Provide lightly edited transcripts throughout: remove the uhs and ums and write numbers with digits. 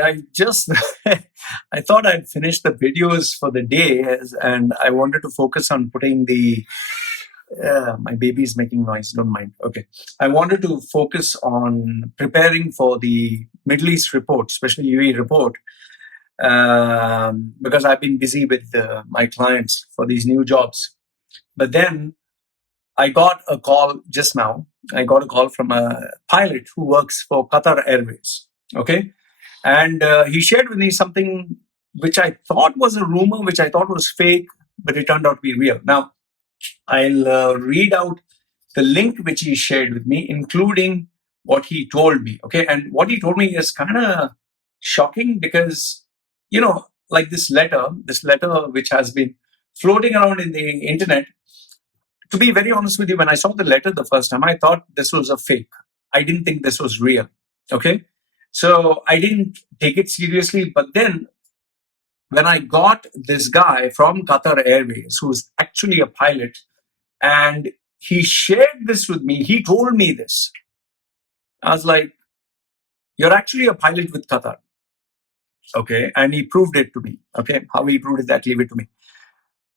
I just I thought I'd finished the videos for the day, and I wanted to focus on putting the. My baby is making noise. Don't mind. Okay, I wanted to focus on preparing for the Middle East report, especially UAE report, because I've been busy with my clients for these new jobs. But then I got a call just now. I got a call from a pilot who works for Qatar Airways. Okay. And he shared with me something which I thought was a rumor, which I thought was fake, but it turned out to be real. Now, I'll read out the link which he shared with me, including what he told me. Okay. And what he told me is kind of shocking because, like this letter which has been floating around in the internet. To be very honest with you, when I saw the letter the first time, I thought this was a fake. I didn't think this was real. Okay. So I didn't take it seriously. But then when I got this guy from Qatar Airways, who's actually a pilot, and he shared this with me, he told me this. I was like, you're actually a pilot with Qatar. Okay. And he proved it to me. Okay. How he proved it, that leave it to me.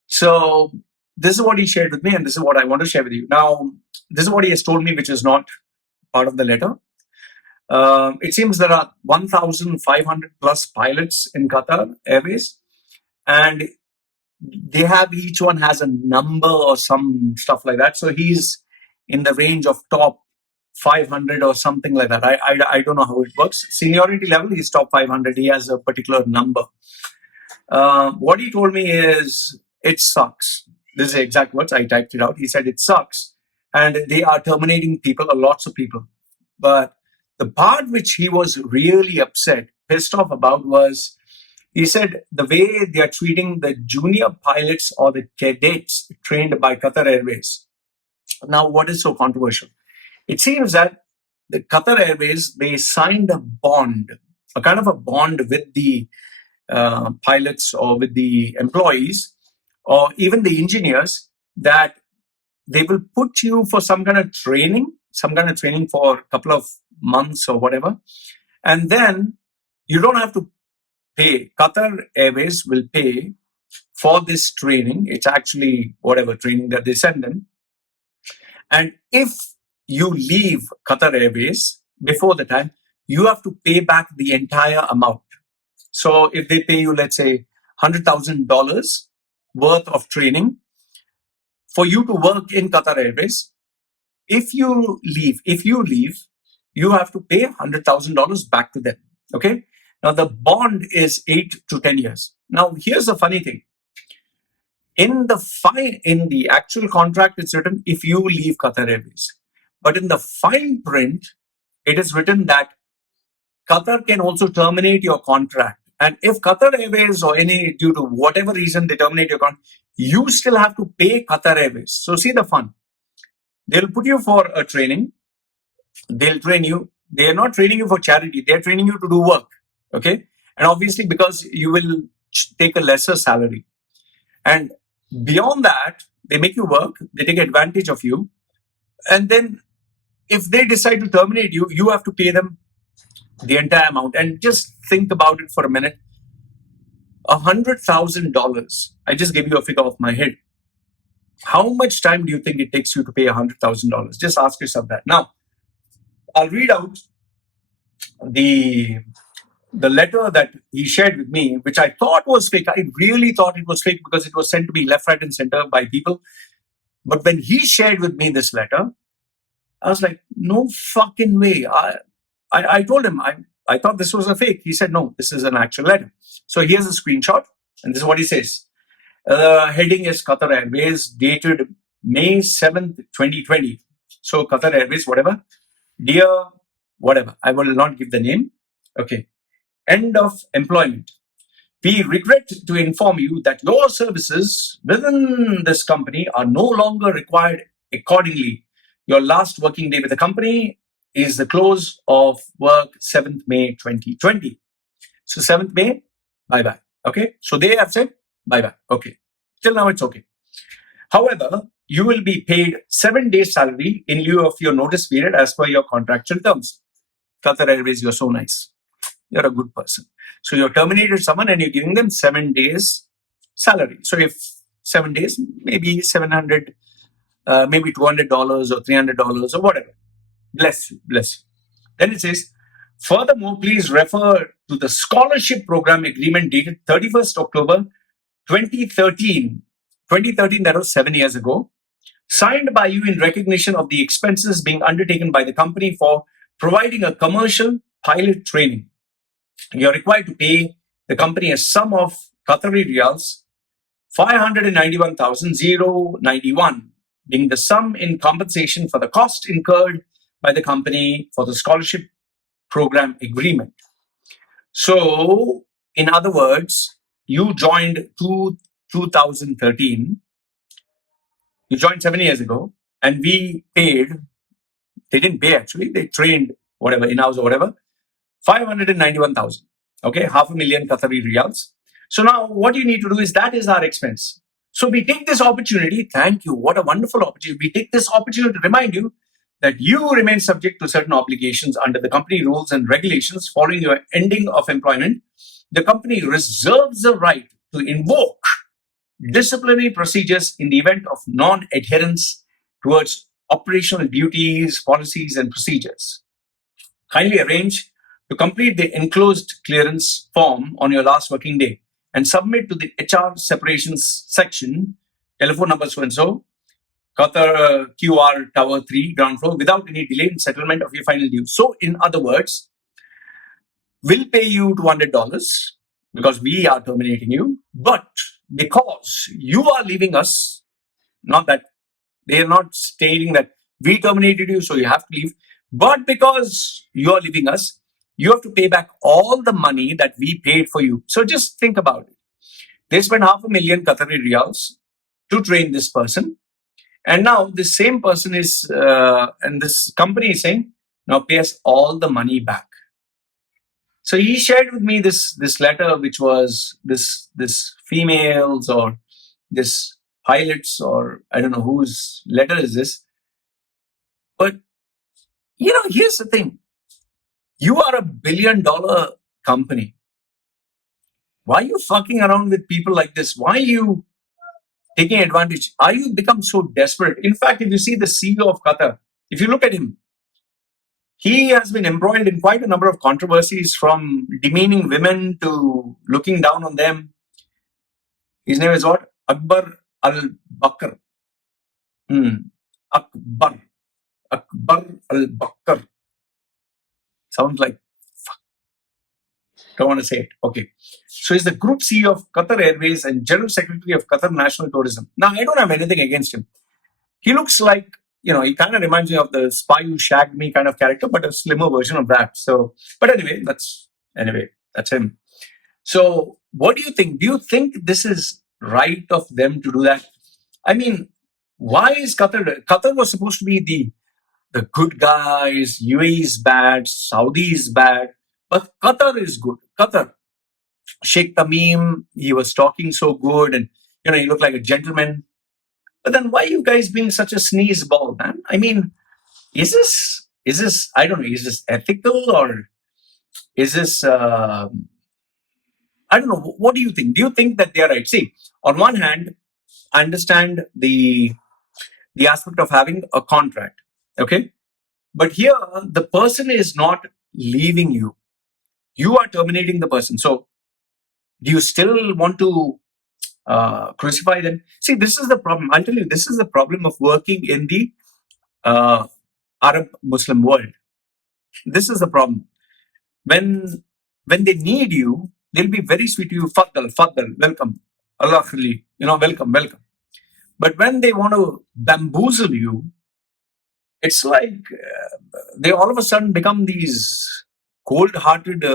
So this is what he shared with me, and this is what I want to share with you. Now, this is what he has told me, which is not part of the letter. It seems there are 1,500 plus pilots in Qatar Airways, and they have, each one has a number or some stuff like that. So he's in the range of top 500 or something like that. I don't know how it works. Seniority level, he's top 500. He has a particular number. What he told me is, it sucks. This is the exact words. I typed it out. He said, it sucks. And they are terminating people, lots of people. But the part which he was really upset, pissed off about was, he said the way they are treating the junior pilots or the cadets trained by Qatar Airways. Now, what is so controversial? It seems that the Qatar Airways, they signed a bond, a kind of a bond with the pilots or with the employees or even the engineers, that they will put you for some kind of training for a couple of months or whatever. And then you don't have to pay. Qatar Airways will pay for this training. It's actually whatever training that they send them. And if you leave Qatar Airways before the time, you have to pay back the entire amount. So if they pay you, let's say, $100,000 worth of training for you to work in Qatar Airways, if you leave, you have to pay $100,000 back to them. Okay. Now the bond is 8 to 10 years. Now here's the funny thing. In the actual contract, it's written if you leave Qatar Airways, but in the fine print, it is written that Qatar can also terminate your contract. And if Qatar Airways or due to whatever reason they terminate your contract, you still have to pay Qatar Airways. So see the fun. They'll put you for a training. They'll train you. They're not training you for charity. They're training you to do work. Okay. And obviously because you will take a lesser salary. And beyond that, they make you work. They take advantage of you. And then if they decide to terminate you, you have to pay them the entire amount. And just think about it for a minute. $100,000. I just gave you a figure off my head. How much time do you think it takes you to pay $100,000? Just ask yourself that. Now, I'll read out the letter that he shared with me, which I thought was fake. I really thought it was fake because it was sent to me left, right, and center by people. But when he shared with me this letter, I was like, no fucking way. I told him, I thought this was a fake. He said, no, this is an actual letter. So here's a screenshot, and this is what he says. Heading is Qatar Airways, dated May 7th, 2020. So Qatar Airways, whatever. Dear, whatever. I will not give the name. Okay. End of employment. We regret to inform you that your services within this company are no longer required accordingly. Your last working day with the company is the close of work 7th May 2020. So 7th May, bye-bye. Okay. So they have said bye-bye. Okay. Till now it's okay. However, you will be paid 7 days salary in lieu of your notice period as per your contractual terms. Qatar Airways, you're so nice. you're a good person. So you terminated someone and you're giving them 7 days salary. So if 7 days, maybe 700, maybe $200 or $300 or whatever. Bless you, bless you. Then it says, furthermore, please refer to the scholarship program agreement dated 31st October 2013. 2013, that was 7 years ago, signed by you in recognition of the expenses being undertaken by the company for providing a commercial pilot training. You're required to pay the company a sum of Qatari riyals 591,091, being the sum in compensation for the cost incurred by the company for the scholarship program agreement. So, in other words, you joined 2013. You joined 7 years ago, and we paid. They didn't pay actually. They trained whatever in-house or whatever. 591,000. Okay, 500,000 Qatari riyals. So now what you need to do is that is our expense. So we take this opportunity. Thank you. What a wonderful opportunity. We take this opportunity to remind you that you remain subject to certain obligations under the company rules and regulations following your ending of employment. The company reserves the right to invoke disciplinary procedures in the event of non-adherence towards operational duties, policies, and procedures. Kindly arrange to complete the enclosed clearance form on your last working day and submit to the HR separations section, telephone number so and so, Qatar QR Tower 3, ground floor, without any delay in settlement of your final due. So, in other words, we'll pay you $200 because we are terminating you, but because you are leaving us, not that they are not stating that we terminated you, so you have to leave, but because you are leaving us, you have to pay back all the money that we paid for you. So just think about it. They spent 500,000 Qatari riyals to train this person. And now this same person is, and this company is saying, now pay us all the money back. So he shared with me this letter, which was this females or this pilots, or I don't know whose letter is this. But, here's the thing. You are a $1 billion company. Why are you fucking around with people like this? Why are you taking advantage? Are you become so desperate? In fact, if you see the CEO of Qatar, if you look at him, he has been embroiled in quite a number of controversies, from demeaning women to looking down on them. His name is what? Akbar al-Bakr. Akbar al-Bakr. Sounds like, fuck. Don't want to say it. Okay. So he's the Group CEO of Qatar Airways and General Secretary of Qatar National Tourism. Now, I don't have anything against him. He looks like, he kind of reminds me of the Spy Who Shagged Me kind of character, but a slimmer version of that. So, but anyway, that's him. So what do you think? Do you think this is right of them to do that? I mean, why is Qatar was supposed to be the good guys, UAE is bad, Saudi is bad, but Qatar is good. Qatar. Sheikh Tamim, he was talking so good and, he looked like a gentleman. But then why are you guys being such a sneeze ball, man? I mean, is this, I don't know, is this ethical or is this, I don't know. What do you think? Do you think that they are right? See, on one hand, I understand the aspect of having a contract. Okay. But here, the person is not leaving you. You are terminating the person. So, do you still want to crucify them? See, this is the problem. I'll tell you, this is the problem of working in the Arab Muslim world. This is the problem. When they need you, they'll be very sweet to you. Faddal, welcome. Allah khali, welcome. But when they want to bamboozle you, it's like they all of a sudden become these cold-hearted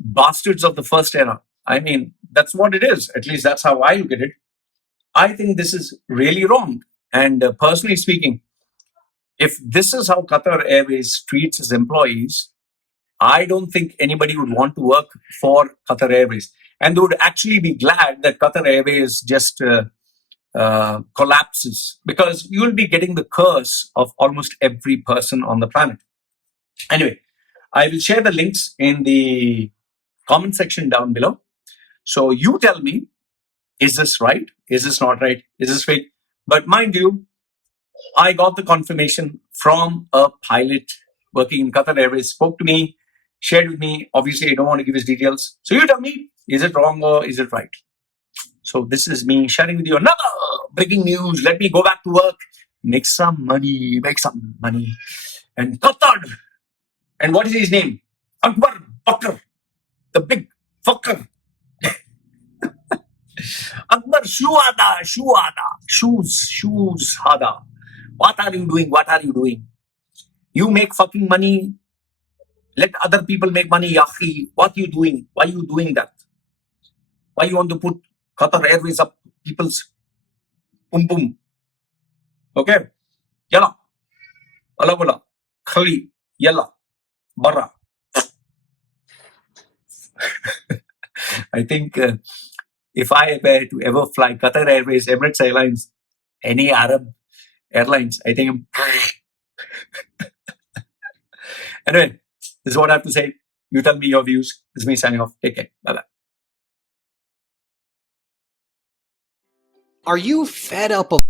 bastards of the first era. I mean, that's what it is. At least that's how I look at it. I think this is really wrong. And personally speaking, if this is how Qatar Airways treats its employees, I don't think anybody would want to work for Qatar Airways. And they would actually be glad that Qatar Airways just collapses, because you'll be getting the curse of almost every person on the planet. Anyway, I will share the links in the comment section down below. So you tell me, is this right? Is this not right? Is this fake? But mind you, I got the confirmation from a pilot working in Qatar Airways, spoke to me, shared with me. Obviously, I don't want to give his details. So you tell me, is it wrong or is it right? So this is me sharing with you another breaking news. Let me go back to work, make some money. And Qatar. And what is his name? Akbar Bakr, the big fucker. Akbar Shuada, shoes, Hada. What are you doing? You make fucking money. Let other people make money, yahi. What you doing? Why you doing that? Why you want to put Qatar Airways up people's pum? Okay? Yalla. Ala bola. Khali. Yalla. Barra. I think if I were to ever fly Qatar Airways, Emirates Airlines, any Arab airlines, I think anyway, this is what I have to say. You tell me your views. This is me signing off. Take care. Bye-bye. Are you fed up of